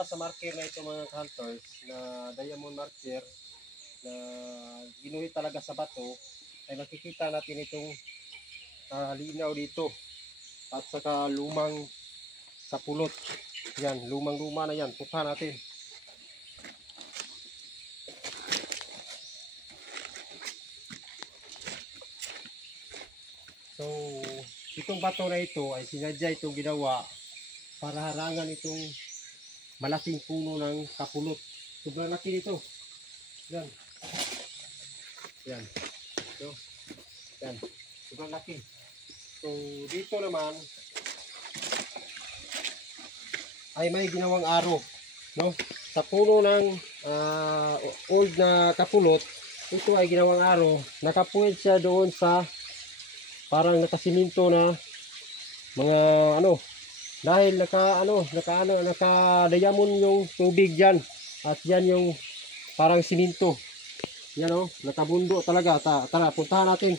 para sa marker na ito mga hunters, na diamond marker na ginuhit talaga sa bato, ay makikita natin itong linaw dito at saka lumang sa pulot. Yan, lumang-luma na yan. Pukha natin. So, itong bato na ito ay sinadya itong ginawa para harangan itong malaking puno ng kapulot. Sobrang laki nito. Yan. Yan. So, yan. Sobrang laki. So, dito naman ay may ginawang aro, no? Sa puno ng old na kapulot, ito ay ginawang aro. Nakapuwid siya doon sa parang nakasiminto na mga dahil naka-diamond yung tubig diyan at yan yung parang siminto. Yan nakabundo talaga. Tara, puntahan natin.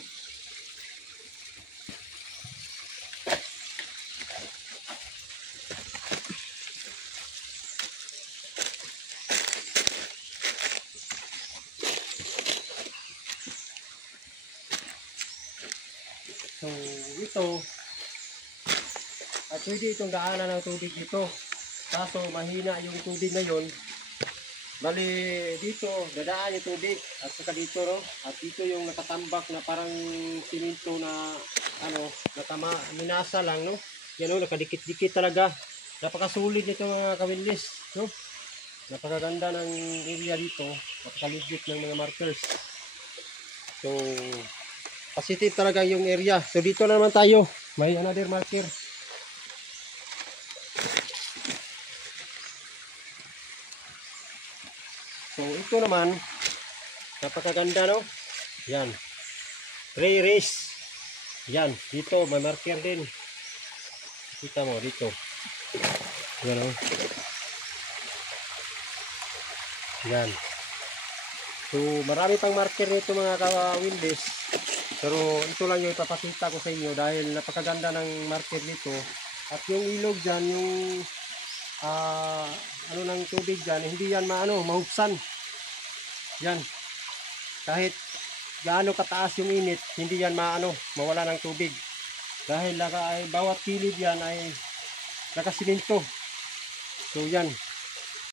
So, ito at pwede itong daanan ng tubig dito. Kaso mahina yung tubig ngayon. Bali dito dadaan yung tubig at saka dito at dito yung nakatambak na parang siminto na minasa lang Yan nakadikit-dikit talaga. Napakasulit nito mga kawinlis, Napakaganda ng area dito, napakaligit ng mga markers. So positive talaga yung area. So dito na naman tayo. May another marker. So ito naman napakaganda Yan. Ray race. Yan, dito may marker din. Kita mo dito. Yan Yan. So marami pang marker nito mga kawinlis. Pero ito lang yung ipapakita ko sa inyo dahil napakaganda ng marker dito. At yung ilog dyan, yung ng tubig dyan, hindi yan mahubsan. Yan. Kahit gaano kataas yung init, hindi yan mawala ng tubig. Dahil bawat kilid yan ay nakasiminto. So yan.